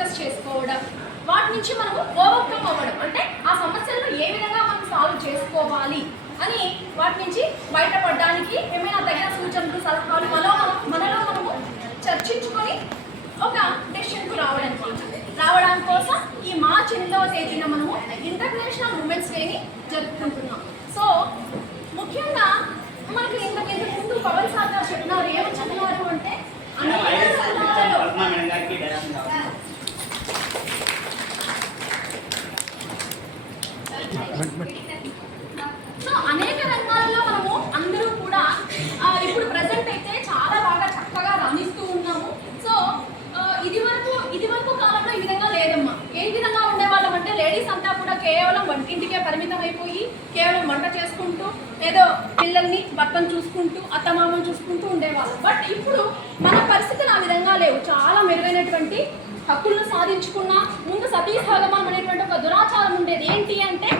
Discuss చేసుకోవడం. వాటి నుంచి మనము ఓవర్కమ్ అవ్వడం. అంటే ఆ సమస్యలను ఏ విధంగా మనం సాల్వ్ చేసుకోవాలి అని వాటి నుంచి బయటపడడానికి ఏమైనా తగిన సూచనలు సలహాలు మనలో మనలో మనము చర్చించుకొని ఒక డెసిషన్కు రావడానికి రావడానికి కోసం. ఈ మార్చ్ ఎనిమిదవ తేదీన మనము ఇంటర్నేషనల్ ఉమెన్స్ డేని జరుపుకుంటున్నాం. సో ముఖ్యంగా మనకి ఇంతకు ఇంతకు ముందు పవన్ సార్ గారు చెప్పినారు ఏమని చెప్పినారు అంటే అనేక సో అనేక రంగాల్లో మనము అందరూ కూడా ఇప్పుడు ప్రెసెంట్ అయితే చాలా బాగా చక్కగా రాణిస్తూ ఉన్నాము. సో ఇది వరకు ఇది వరకు కాలంలో ఈ విధంగా లేదమ్మా. ఏ విధంగా ఉండేవాళ్ళం అంటే లేడీస్ అంతా కూడా కేవలం వంటింటికే పరిమితం అయిపోయి కేవలం వంట చేసుకుంటూ ఏదో పిల్లల్ని భర్తను చూసుకుంటూ అత్తమామను చూసుకుంటూ ఉండేవాళ్ళం. బట్ ఇప్పుడు మన పరిస్థితులు ఆ విధంగా లేవు. చాలా మెరుగైనటువంటి హక్కులను సాధించుకున్న ముందు సతీ సహగమనం అనేటువంటి ఒక దురాచారం ఉండేది. ఏంటి అంటే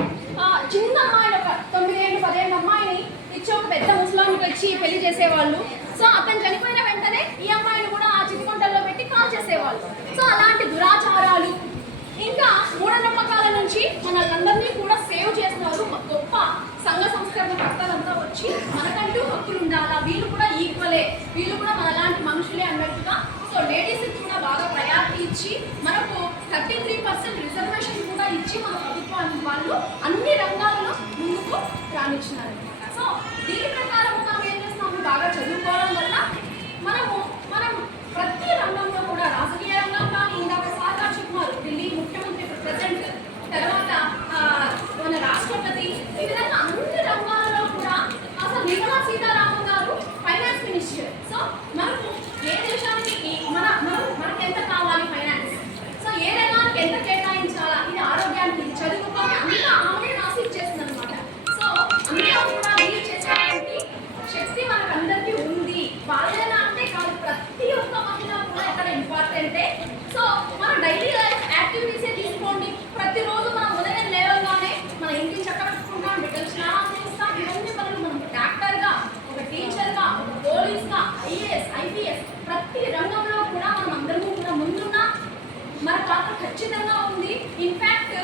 చిన్న అమ్మాయిని ఒక తొమ్మిదేళ్ళు పదిహేను అమ్మాయిని ఇచ్చి ఒక పెద్ద ముస్లాంకి వచ్చి పెళ్ళి చేసేవాళ్ళు. సో అతను చనిపోయిన వెంటనే ఈ అమ్మాయిని కూడా ఆ చితికొంటల్లో పెట్టి కాల్ చేసేవాళ్ళు. సో అలాంటి దురాచారాలు ఇంకా మూఢనమ్మకాల నుంచి మనల్ని కూడా సేవ్ చేసినారు ఒక గొప్ప సంఘ సంస్కరణ కర్తలంతా వచ్చి మనకంటూ హక్కులు ఉండాలా? వీళ్ళు కూడా ఈక్వలే వీళ్ళు కూడా మనలాంటి మనుషులే అన్నట్టుగా సో లేడీస్ కూడా బాగా ప్రయారిటీ ఇచ్చి మనకు థర్టీ త్రీ పర్సెంట్ రిజర్వేషన్ కూడా ఇచ్చి మన ప్రభుత్వానికి వాళ్ళు అన్ని రంగాల్లో సో మన డైలీ లైఫ్ యాక్టివిటీసే తీసుకోండి. ప్రతిరోజు మనం ఉదయం లేవగానే మన ఇంటిని చక్కబెట్టుకుంటాం బిడ్డలు స్నానం చేస్తాం. ఇవన్నీ పనులు మనం డాక్టర్గా ఒక టీచర్గా ఒక పోలీస్గా ఐఏఎస్ ఐపీఎస్ ప్రతి రంగంలో కూడా మనం అందరము కూడా ముందున్న. మన పాత్ర ఖచ్చితంగా ఉంది. ఇన్ఫ్యాక్ట్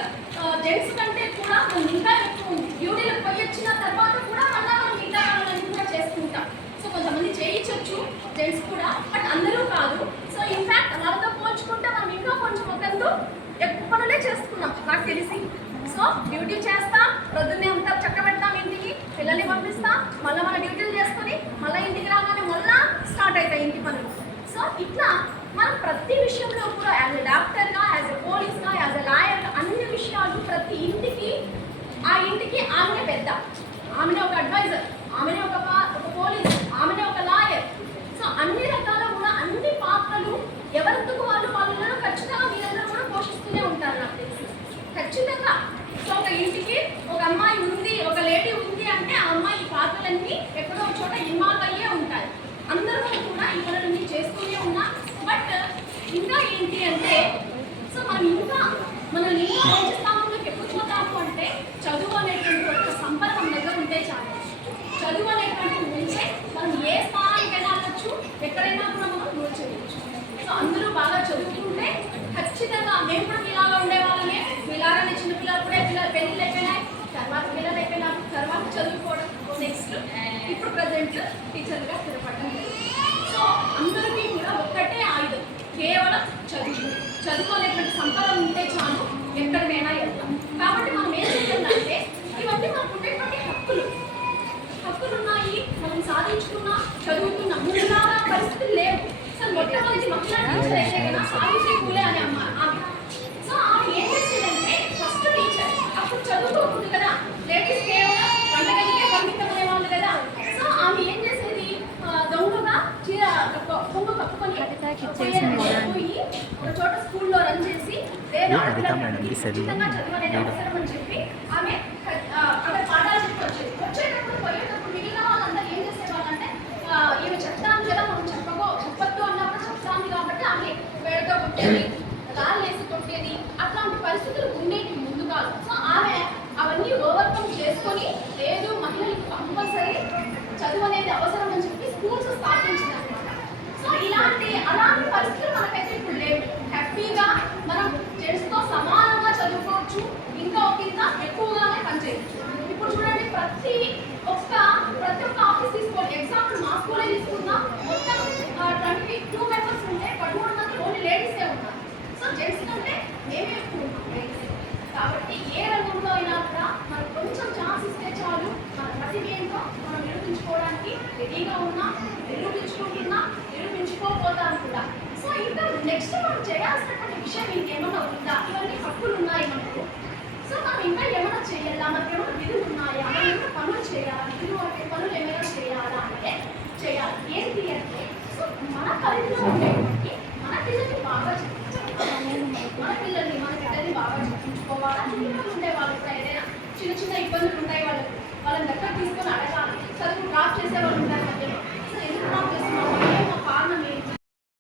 జెంట్స్ కంటే కూడా మనం ఇంకా ఎక్కువ ఉంది. డ్యూటీలకు పోయి వచ్చిన తర్వాత కూడా మళ్ళీ మనం మిగతా పనులన్నీ కూడా చేసుకుంటాం. సో కొంతమంది చేయించవచ్చు జెంట్స్ కూడా బట్ అందరూ కాదు. సో ఇన్ఫాక్ట్ వాళ్ళతో పోల్చుకుంటే మనం ఇంకా కొంచెం ఒకందు ఎక్కువ పనులే చేసుకున్నాం నాకు తెలిసి. సో డ్యూటీ చేస్తాం ప్రొద్దున్నే అంతా చక్కబెడతాం ఇంటికి పిల్లల్ని పంపిస్తాం మళ్ళీ మన డ్యూటీలు చేసుకొని మళ్ళీ ఇంటికి రాగానే మళ్ళీ స్టార్ట్ అవుతాయి ఇంటి పనులు. సో ఇట్లా మనం ప్రతి విషయంలో కూడా యాజ్ ఎ డాక్టర్గా యాజ్ ఎ పోలీస్గా యాజ్ ఎ లాయర్గా అన్ని విషయాలు ప్రతి ఇంటికి ఆ ఇంటికి ఆమెనే పెద్ద. ఆమెనే ఒక అడ్వైజర్ ఆమెనే ఒక పోలీస్ ఆమెనే ఒక లాయర్ సో అన్ని రకాల కూడా అన్ని పాత్రలు ఎవరితో వాళ్ళు వాళ్ళలో ఖచ్చితంగా మీరందరూ కూడా పోషిస్తూనే ఉంటారు నాకు తెలిసి ఖచ్చితంగా సో ఒక ఇంటికి ఒక అమ్మాయి ఉంది ఒక లేడీ ఉంది అంటే ఆ అమ్మాయి ఈ పాత్రలన్నీ ఎక్కడో ఒక చోట ఇన్వాల్వ్ అయ్యే ఉంటాయి అందరూ కూడా ఈ పనులన్నీ చేస్తూనే ఉన్నాం బట్ ఇంకా ఏంటి అంటే సో మనం ఇంకా మనల్ని ఇంకా మంచి స్థానంలోకి ఎప్పుడు చూద్దాము అంటే చదువు అనేటువంటి ఒక సంపర్కం దగ్గర ఉంటే చాలు. చదువు అనేటువంటి ఉంటే మనం ఏ స్థానానికైనా వెళ్ళచ్చు ఎక్కడైనా కూడా మనం గ్రో చేయవచ్చు సో అందరూ బాగా చదువుకుంటే ఖచ్చితంగా మేము కూడా మీలాగా ఉండేవాళ్ళమే. మీలాగానే చిన్నపిల్లలు కూడా పిల్లలు పెళ్ళిళ్ళు అయిపోయినాయి తర్వాత పిల్లలు అయిపోయినాక తర్వాత చదువుకోవడం నెక్స్ట్ ఇప్పుడు ప్రజెంట్ టీచర్గా స్థిరపడడం. సో అందరూ కూడా ఒక్కటే ఆయుధం కేవలం చదువు. చదువు అనేటువంటి సంపద ఉంటే చాలు. ఎక్కడికైనా వెళ్తాం కాబట్టి మనం ఏం చేయాలంటే ఇవన్నీ మనకు ఉండేటువంటి హక్కులు. హక్కులు ఉన్నాయి మనం సాధించుకున్నాం చదువుతున్నాం ముందులాగా పరిస్థితులు లేవు. అసలు మొట్టమొదటి మహిళా టీచర్ అయితే కదా సావిత్రి పూలే అనే అమ్మ ఆమె. సో ఆమె ఏం చేసేదంటే ఫస్ట్ టీచర్ అప్పుడు చదువుకోకుండా కదా. లేడీస్ కేవలం వంటగదికే పరిమితం అనేవాళ్ళు కదా. సో ఆమె ఏం చేసేది? దొంగగా చీర కొంగు కప్పుకొని ఒక చోట స్కూల్లో రన్ చేసి లేదా ఖచ్చితంగా చదువు అనేది వీడు. అవసరం అని చెప్పి ఆమె అక్కడ పాఠాలు చెప్పి వచ్చేది వచ్చేటప్పుడు పోయేటప్పుడు మిగిలిన వాళ్ళందరూ ఏం చేసేవాళ్ళంటే ఈమె చెప్తాను కదా మనం చెప్పకో చెప్పొద్దు అన్నప్పుడు చెప్తాను కాబట్టి ఆమె వేడతో కొట్టేది రాళ్ళు వేసి కొట్టేది. అట్లాంటి పరిస్థితులు ఉండేవి ముందు కాదు సో ఆమె అవన్నీ ఓవర్కమ్ చేసుకొని లేదు మహిళలకు కంపల్సరీ చదువు అనేది అవసరం అని చెప్పి స్కూల్స్ స్థాపించింది అనమాట సో ఇలాంటి అలాంటి పరిస్థితులు మనకైతే ఇప్పుడు లేవు హ్యాపీగా మనం జెంట్స్తో సమానంగా చదువుకోవచ్చు ఇంకా ఒక కింద ఎక్కువగానే పనిచేయచ్చు ఇప్పుడు చూడండి ప్రతి ఒక్క ప్రతి ఒక్క ఆఫీస్ తీసుకోండి ఎగ్జాంపుల్ మా స్కూలే తీసుకున్నా మొత్తం ట్వంటీ టూ మెంబర్స్ ఉంటే పదమూడు మంది ఓన్లీ లేడీసే ఉన్నారు. సో జెంట్స్ కంటే మేమే ఎక్కువ ఉన్నాం ladies. కాబట్టి ఏ రంగంలో అయినా కూడా మనకు కొంచెం ఛాన్స్ ఇస్తే చాలు. మన ప్రతిభ ఏంటో మనం నిరూపించుకోవడానికి రెడీగా ఉన్నా నిరూపించుకుంటున్నా నిరూపించుకోకపోతాం కూడా సో ఇంకా నెక్స్ట్ మనం చేయాల్సినటువంటి విషయం ఇంకేమన్నా ఉందా? ఇవన్నీ హక్కులు ఉన్నాయి మనకు. సో మనం ఇంకా ఏమైనా చేయాలా? మనకు ఏమైనా విధులు ఉన్నాయా? మనం ఏమైనా పనులు చేయాలా? విధులు అంటే పనులు ఏమైనా మన పరిధిలో మన పిల్లల్ని బాగా మన పిల్లల్ని మన పిల్లల్ని బాగా చదివించుకోవాలి. అందులో ఉండే వాళ్ళు ఏదైనా చిన్న చిన్న ఇబ్బందులు ఉంటాయి వాళ్ళకి వాళ్ళని దగ్గర తీసుకొని అడగాలి. చదువు డ్రాప్ చేసే వాళ్ళు ఉంటారు మధ్యలో. సో ఎందుకు డ్రాప్ చేస్తున్నాం కారణం